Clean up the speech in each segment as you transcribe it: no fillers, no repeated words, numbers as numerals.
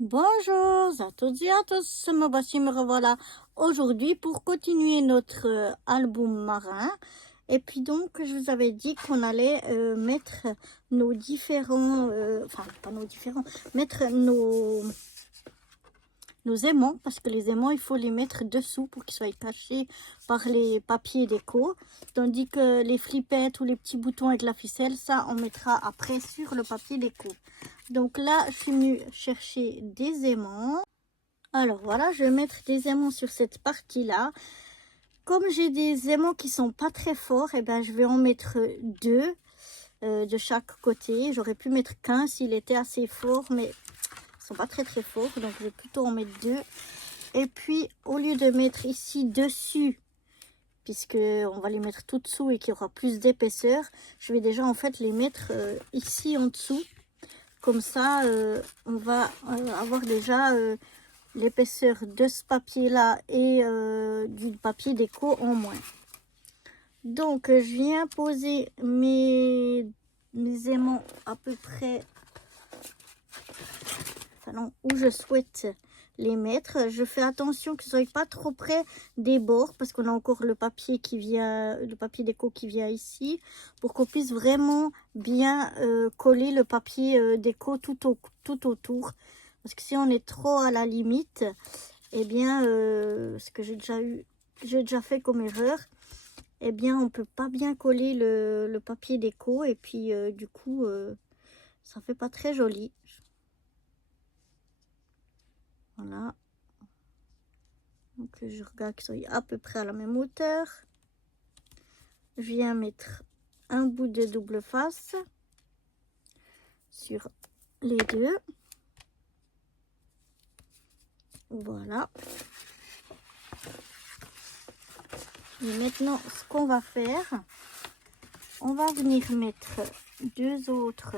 Bonjour à toutes et à tous, me revoilà aujourd'hui pour continuer notre album marin. Et puis donc, je vous avais dit qu'on allait mettre nos différents, enfin pas nos différents, mettre nos aimants, parce que les aimants, il faut les mettre dessous pour qu'ils soient cachés par les papiers déco. Tandis que les flippettes ou les petits boutons avec la ficelle, ça, on mettra après sur le papier déco. Donc là, je suis venue chercher des aimants. Alors voilà, je vais mettre des aimants sur cette partie-là. Comme j'ai des aimants qui sont pas très forts, et ben je vais en mettre deux de chaque côté. J'aurais pu mettre qu'un s'il était assez fort, mais ils sont pas très forts, donc je vais plutôt en mettre deux. Et puis au lieu de mettre ici dessus, puisque on va les mettre tout dessous et qu'il y aura plus d'épaisseur, je vais déjà en fait les mettre ici en dessous. Comme ça, on va avoir déjà l'épaisseur de ce papier là et du papier déco en moins. Donc je viens poser mes aimants à peu près où je souhaite les mettre. Je fais attention qu'ils ne soient pas trop près des bords parce qu'on a encore le papier qui vient, le papier déco qui vient ici, pour qu'on puisse vraiment bien coller le papier déco tout autour. Parce que si on est trop à la limite, eh bien, ce que j'ai déjà fait comme erreur, eh bien, on peut pas bien coller le papier déco et puis du coup, ça fait pas très joli. Voilà. Donc je regarde qu'ils soient à peu près à la même hauteur. Je viens mettre un bout de double face sur les deux. Voilà. Et maintenant, ce qu'on va faire, on va venir mettre deux autres.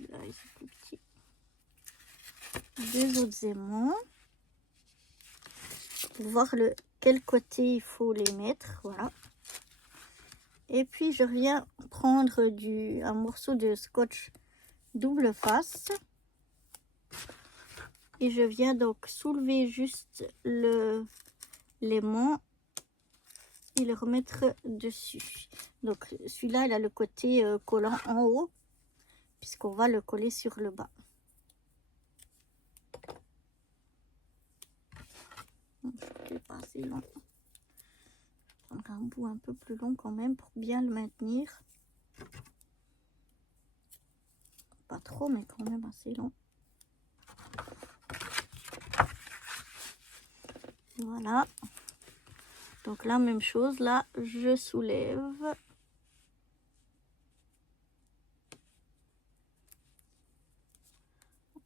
Là, ils sont plus petits. Deux autres aimants. Pour voir quel côté il faut les mettre. Voilà. Et puis, je viens prendre un morceau de scotch double face. Et je viens donc soulever juste l'aimant et le remettre dessus. Donc celui-là, il a le côté collant en haut, puisqu'on va le coller sur le bas. Je pas assez long. Je vais prendre un bout un peu plus long quand même pour bien le maintenir. Pas trop, mais quand même assez long. Voilà. Donc la même chose, là, je soulève.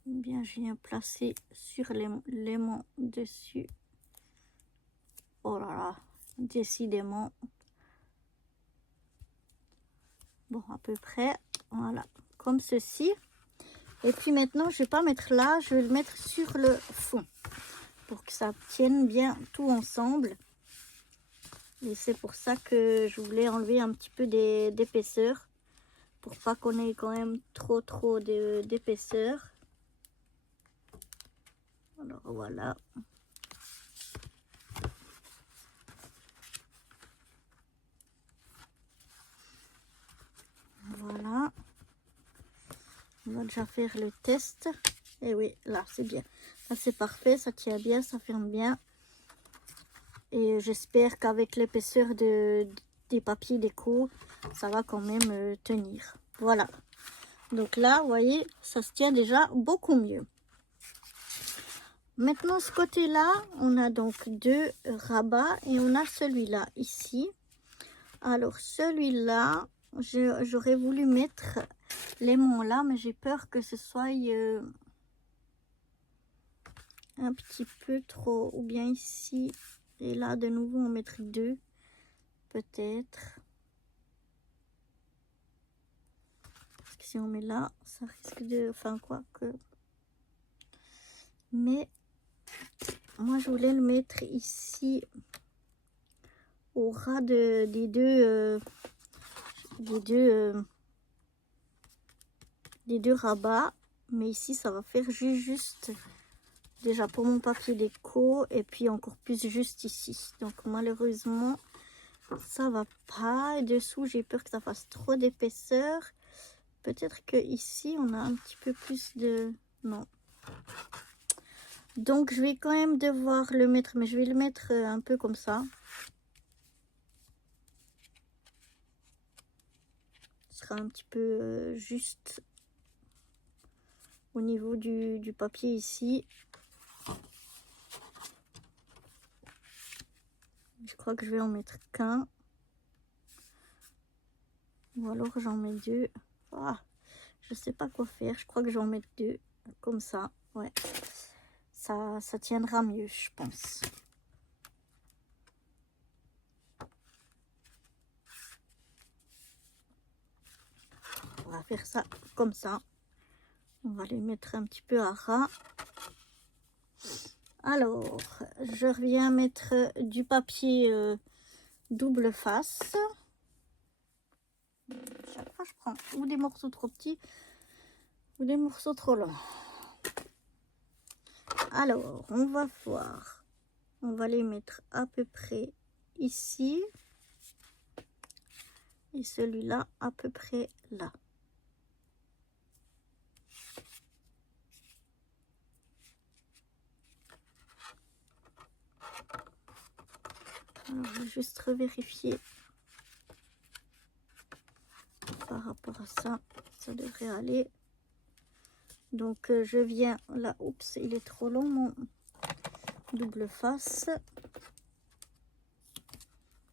Bien, je viens placer sur l'aimant dessus. Oh là là, décidément. Bon, à peu près, voilà, comme ceci. Et puis maintenant, je vais pas mettre là, je vais le mettre sur le fond pour que ça tienne bien tout ensemble. Et c'est pour ça que je voulais enlever un petit peu d'épaisseur pour pas qu'on ait quand même trop d'épaisseur. Alors voilà. Voilà. On va déjà faire le test. Et oui, là c'est bien. Là c'est parfait, ça tient bien, ça ferme bien. Et j'espère qu'avec l'épaisseur des papiers déco, ça va quand même tenir. Voilà. Donc là, vous voyez, ça se tient déjà beaucoup mieux. Maintenant, ce côté-là, on a donc deux rabats et on a celui-là ici. Alors, celui-là, j'aurais voulu mettre l'aimant là, mais j'ai peur que ce soit un petit peu trop. Ou bien ici et là, de nouveau, on mettre deux, peut-être. Parce que si on met là, ça risque de... Enfin, quoi que... Mais moi, je voulais le mettre ici, au ras des deux rabats. Mais ici, ça va faire juste déjà pour mon papier déco et puis encore plus juste ici. Donc malheureusement, ça va pas. Et dessous, j'ai peur que ça fasse trop d'épaisseur. Peut-être que ici, on a un petit peu plus de... Non. Donc, je vais quand même devoir le mettre, mais je vais le mettre un peu comme ça. Ce sera un petit peu juste au niveau du papier ici. Je crois que je vais en mettre qu'un. Ou alors j'en mets deux. Ah, je sais pas quoi faire. Je crois que je vais en mettre deux. Comme ça. Ouais. Ça tiendra mieux, je pense. On va faire ça comme ça. On va les mettre un petit peu à ras. Alors, je reviens mettre du papier double face. Chaque fois, je prends ou des morceaux trop petits ou des morceaux trop longs. Alors, on va voir. On va les mettre à peu près ici. Et celui-là à peu près là. Alors, je vais juste revérifier par rapport à ça. Ça devrait aller. Donc, je viens là. Oups, il est trop long mon double face.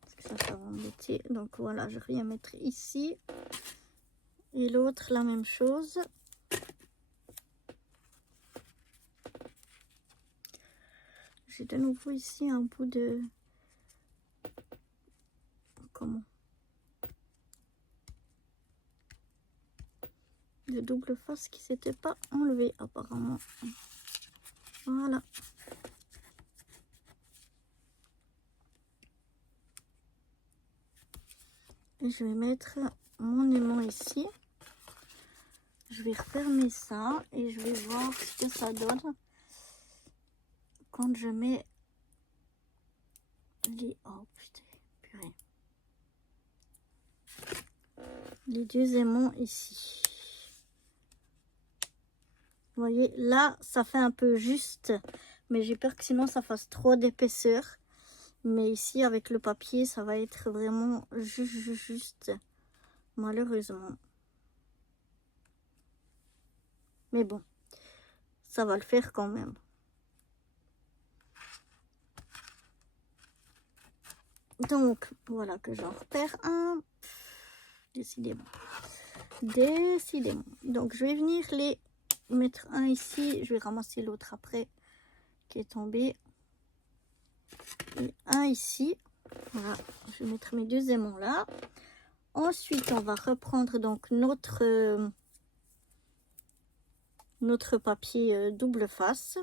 Parce que ça va embêter. Donc, voilà, je viens mettre ici. Et l'autre, la même chose. J'ai de nouveau ici un bout de... Comment? De double face qui s'était pas enlevé apparemment. Voilà. Et je vais mettre mon aimant ici. Je vais refermer ça et je vais voir ce que ça donne quand je mets les... Oh putain, purée. Les deux aimants ici. Vous voyez, là, ça fait un peu juste, mais j'ai peur que sinon ça fasse trop d'épaisseur. Mais ici, avec le papier, ça va être vraiment juste, malheureusement. Mais bon, ça va le faire quand même. Donc, voilà que j'en repère un. Décidément. Décidément. Donc, je vais venir les mettre un ici. Je vais ramasser l'autre après qui est tombé. Et un ici. Voilà. Je vais mettre mes deux aimants là. Ensuite, on va reprendre donc notre papier double face.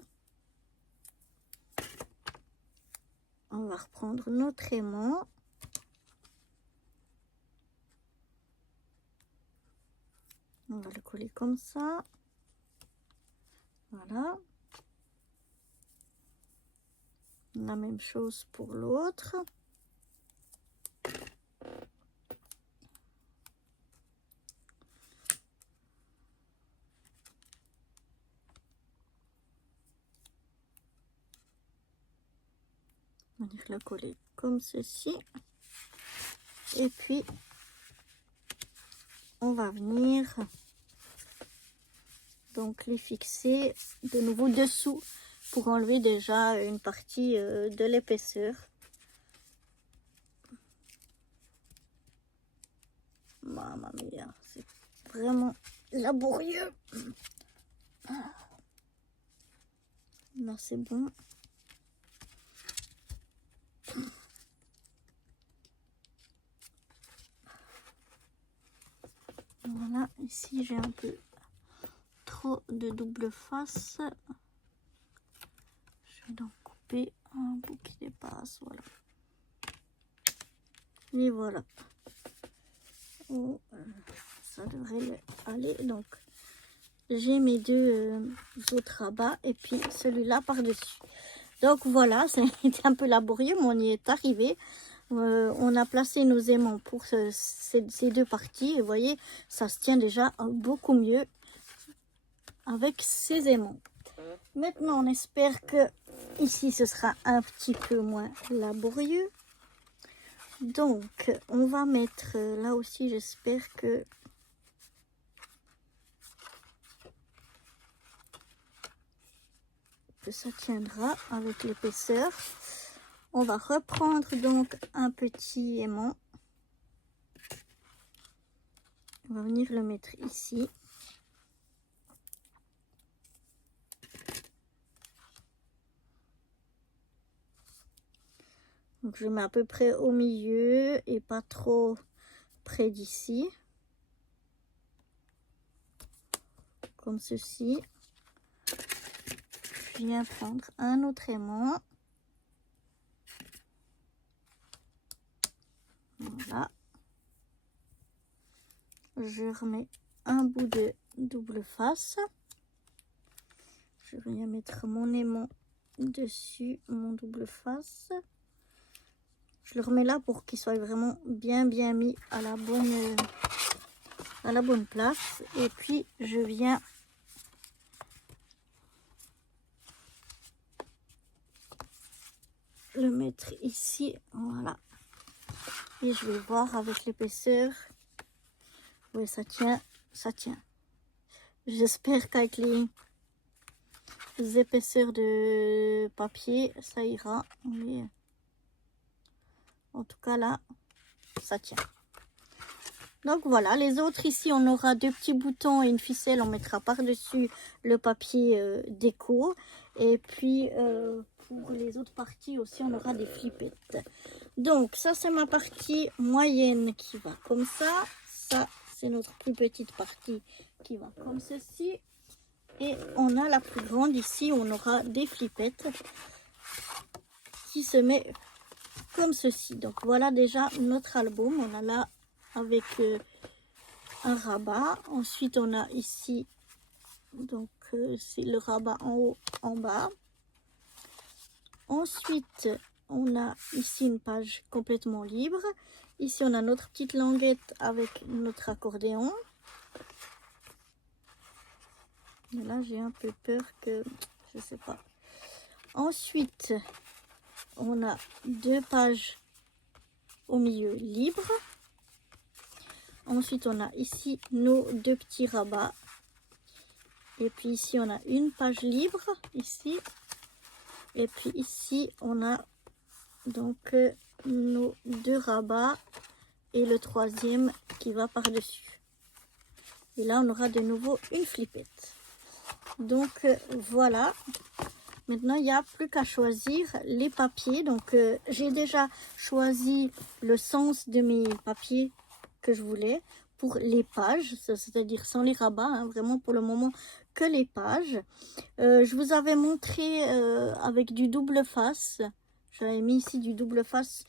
On va reprendre notre aimant. On va le coller comme ça. Voilà. La même chose pour l'autre. On va venir la coller comme ceci. Et puis, on va venir donc les fixer de nouveau dessous pour enlever déjà une partie de l'épaisseur. Mamma mia, c'est vraiment laborieux. Là, c'est bon. Voilà, ici j'ai un peu trop de double face. Je vais donc couper un bout qui dépasse, voilà. Et voilà. Oh, ça devrait aller. Donc, j'ai mes deux autres rabats et puis celui-là par-dessus. Donc voilà, c'était un peu laborieux, mais on y est arrivé. On a placé nos aimants pour ces deux parties. Et vous voyez, ça se tient déjà beaucoup mieux avec ces aimants. Maintenant, on espère que ici, ce sera un petit peu moins laborieux. Donc, on va mettre là aussi, j'espère que ça tiendra avec l'épaisseur. On va reprendre donc un petit aimant. On va venir le mettre ici. Donc je mets à peu près au milieu et pas trop près d'ici. Comme ceci. Je viens prendre un autre aimant. Voilà. Je remets un bout de double face. Je viens mettre mon aimant dessus, mon double face. Je le remets là pour qu'il soit vraiment bien mis à la bonne place. Et puis je viens le mettre ici, voilà. Et je vais voir avec l'épaisseur. Oui, ça tient, ça tient. J'espère qu'avec les épaisseurs de papier, ça ira. Mais en tout cas là, ça tient. Donc voilà, les autres ici, on aura deux petits boutons et une ficelle. On mettra par-dessus le papier déco. Et puis pour les autres parties aussi, on aura des flippettes. Donc ça, c'est ma partie moyenne qui va comme ça. Ça, c'est notre plus petite partie qui va comme ceci. Et on a la plus grande ici, on aura des flippettes qui se met comme ceci. Donc voilà déjà notre album. On a là avec un rabat. Ensuite, on a ici, donc c'est le rabat en haut, en bas. Ensuite, on a ici une page complètement libre. Ici, on a notre petite languette avec notre accordéon. Et là, j'ai un peu peur que, je sais pas. Ensuite, on a deux pages au milieu libres. Ensuite, on a ici nos deux petits rabats. Et puis ici, on a une page libre, ici. Et puis ici, on a donc nos deux rabats et le troisième qui va par-dessus. Et là, on aura de nouveau une flippette. Donc voilà. Maintenant, il n'y a plus qu'à choisir les papiers. Donc, j'ai déjà choisi le sens de mes papiers que je voulais pour les pages, c'est-à-dire sans les rabats, hein, vraiment pour le moment que les pages. Je vous avais montré avec du double face. J'avais mis ici du double face,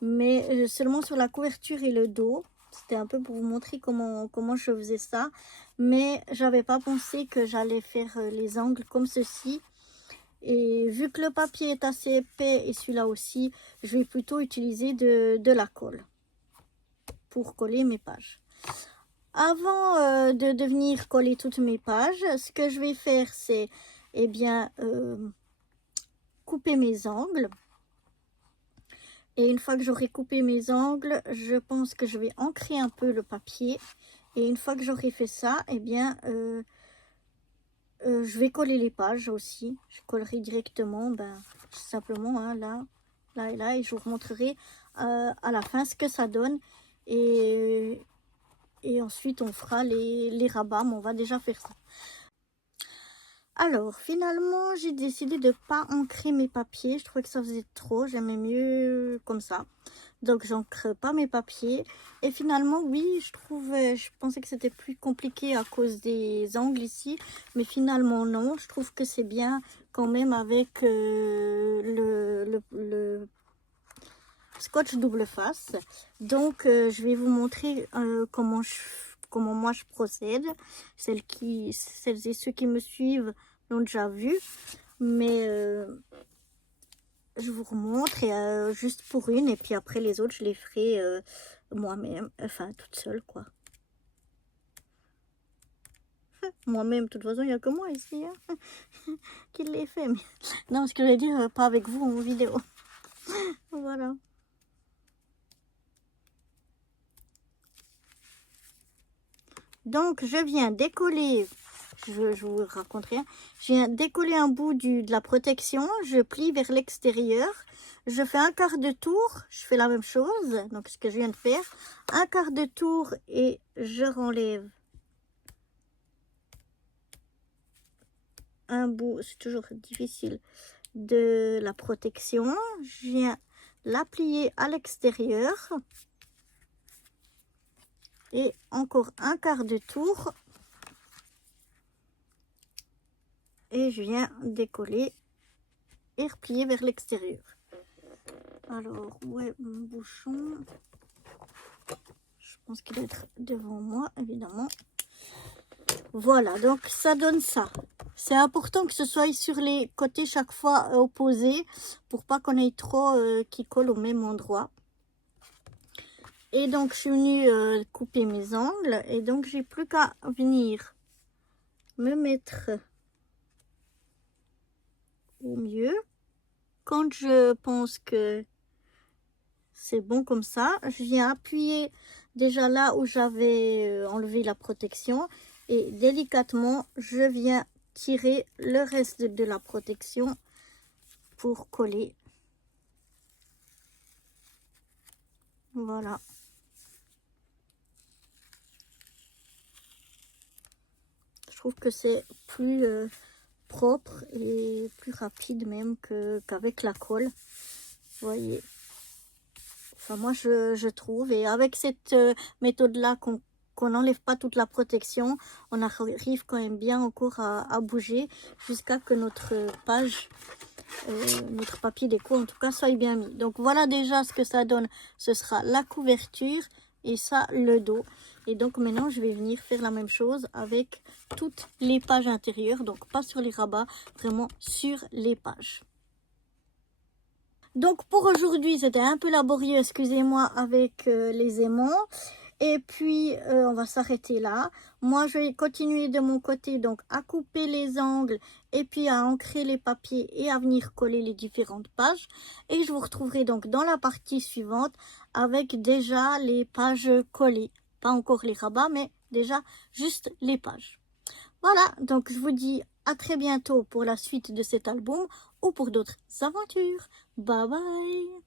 mais seulement sur la couverture et le dos. C'était un peu pour vous montrer comment je faisais ça. Mais j'avais pas pensé que j'allais faire les angles comme ceci. Et vu que le papier est assez épais et celui-là aussi, je vais plutôt utiliser de la colle pour coller mes pages. Avant de venir coller toutes mes pages, ce que je vais faire, c'est couper mes angles. Et une fois que j'aurai coupé mes angles, je pense que je vais ancrer un peu le papier. Et une fois que j'aurai fait ça, je vais coller les pages aussi. Je collerai directement, simplement hein, là et là. Et je vous montrerai à la fin ce que ça donne. Et ensuite, on fera les rabats. Mais on va déjà faire ça. Alors, finalement, j'ai décidé de ne pas ancrer mes papiers. Je trouvais que ça faisait trop. J'aimais mieux comme ça. Donc, j'ancre pas mes papiers. Et finalement, oui, je pensais que c'était plus compliqué à cause des angles ici. Mais finalement, non. Je trouve que c'est bien quand même avec le scotch double face. Donc, je vais vous montrer comment comment moi je procède. Celles et ceux qui me suivent l'ont déjà vu. Mais je vous remontre et, juste pour une. Et puis après les autres, je les ferai moi-même. Enfin, toute seule, quoi. Moi-même, de toute façon, il n'y a que moi ici hein, qui l'ai fait. Mais... Non, ce que je veux dire, pas avec vous en vidéo. Voilà. Donc, je viens décoller, je vous raconte rien, je viens décoller un bout de la protection, je plie vers l'extérieur, je fais un quart de tour, je fais la même chose, donc ce que je viens de faire, un quart de tour et je renlève un bout, c'est toujours difficile, de la protection, je viens la plier à l'extérieur. Et encore un quart de tour. Et je viens décoller et replier vers l'extérieur. Alors, où est mon bouchon? Je pense qu'il doit être devant moi, évidemment. Voilà, donc ça donne ça. C'est important que ce soit sur les côtés chaque fois opposés pour pas qu'on ait trop qui colle au même endroit. Et donc, je suis venue couper mes angles. Et donc, j'ai plus qu'à venir me mettre au mieux. Quand je pense que c'est bon comme ça, je viens appuyer déjà là où j'avais enlevé la protection. Et délicatement, je viens tirer le reste de la protection pour coller. Voilà. Je trouve que c'est plus propre et plus rapide même qu'avec la colle. Vous voyez. Enfin, moi, je trouve. Et avec cette méthode-là, qu'on n'enlève pas toute la protection, on arrive quand même bien encore à bouger jusqu'à que notre page, notre papier déco, en tout cas, soit bien mis. Donc, voilà déjà ce que ça donne. Ce sera la couverture et ça, le dos. Et donc, maintenant, je vais venir faire la même chose avec toutes les pages intérieures. Donc, pas sur les rabats, vraiment sur les pages. Donc, pour aujourd'hui, c'était un peu laborieux, excusez-moi, avec les aimants. Et puis, on va s'arrêter là. Moi, je vais continuer de mon côté, donc, à couper les angles et puis à ancrer les papiers et à venir coller les différentes pages. Et je vous retrouverai donc dans la partie suivante avec déjà les pages collées. Pas encore les rabats, mais déjà juste les pages. Voilà, donc je vous dis à très bientôt pour la suite de cet album ou pour d'autres aventures. Bye bye!